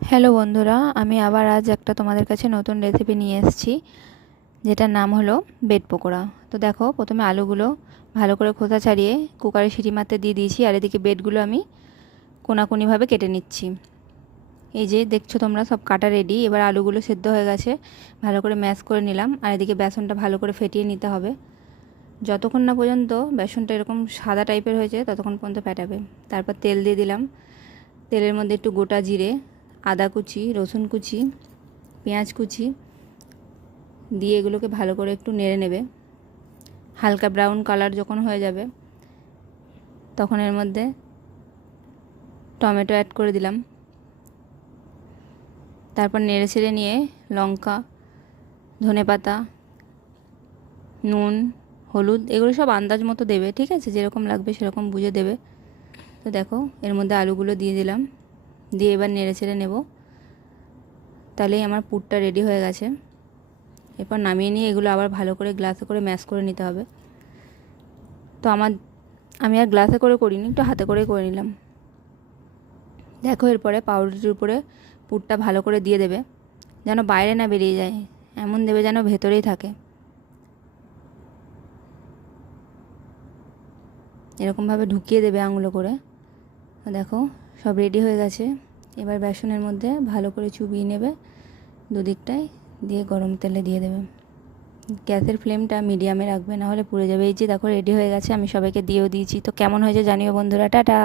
Hello বন্ধুরা, আমি আবার আজ একটা তোমাদের কাছে নতুন রেসিপি নিয়ে এসেছি, যেটার নাম হলো বেড পকোড়া। তো দেখো, প্রথমে আলুগুলো ভালো করে খোসা ছাড়িয়ে কুকারে সিটি মারতে দিয়ে দিয়েছি, আর এদিকে বেডগুলো আমি কোনাকুনিভাবে কেটে নিচ্ছি। এই যে দেখছো তোমরা, সব কাটা রেডি। এবার আলুগুলো সেদ্ধ হয়ে গেছে, ভালো করে ম্যাশ করে নিলাম। আর এদিকে বেসনটা ভালো করে ফেটিয়ে নিতে হবে। যতক্ষণ না পর্যন্ত বেসনটা এরকম সাদা টাইপের হয়েছে ততক্ষণ পর্যন্ত ফেটাবে। তারপর তেল দিয়ে দিলাম। তেলের মধ্যে একটু গোটা জিরে, আদা কুচি, রসুন কুচি, পেঁয়াজ কুচি দিয়ে এগুলোকে ভালো করে একটু নেড়ে নেবে। হালকা ব্রাউন কালার যখন হয়ে যাবে তখন এর মধ্যে টমেটো অ্যাড করে দিলাম। তারপর নেড়ে ছেড়ে নিয়ে লঙ্কা, ধনেপাতা, নুন, হলুদ এগুলো সব আন্দাজ মতো দেবে, ঠিক আছে? যেরকম লাগবে সেরকম বুঝে দেবে। তো দেখো, এর মধ্যে আলুগুলো দিয়ে দিলাম, দিয়ে এবার নেড়ে ছেড়ে নেব। তাহলেই আমার পুরটা রেডি হয়ে গেছে। এরপর নামিয়ে নিয়ে এগুলো আবার ভালো করে গ্লাসে করে ম্যাশ করে নিতে হবে। তো আমি আর গ্লাসে করে করিনি, একটু হাতে করেই করে নিলাম। দেখো, এরপরে পাউরুটির উপরে পুরটা ভালো করে দিয়ে দেবে, যেন বাইরে না বেরিয়ে যায়, এমন দেবে যেন ভেতরেই থাকে। এরকমভাবে ঢুকিয়ে দেবে আঙুলো করে। দেখো, সব রেডি হয়ে গেছে। এবার বেসনের মধ্যে ভালো করে চুবিয়ে নেবে দুদিকটায়, দিয়ে গরম তেলে দিয়ে দেবে। গ্যাসের ফ্লেমটা মিডিয়ামে রাখবে, না হলে পুড়ে যাবে। এই যে দেখো, রেডি হয়ে গেছে। আমি সবাইকে দিয়েও দিয়েছি। তো কেমন হয়েছে জানিও বন্ধুরা। টাটা।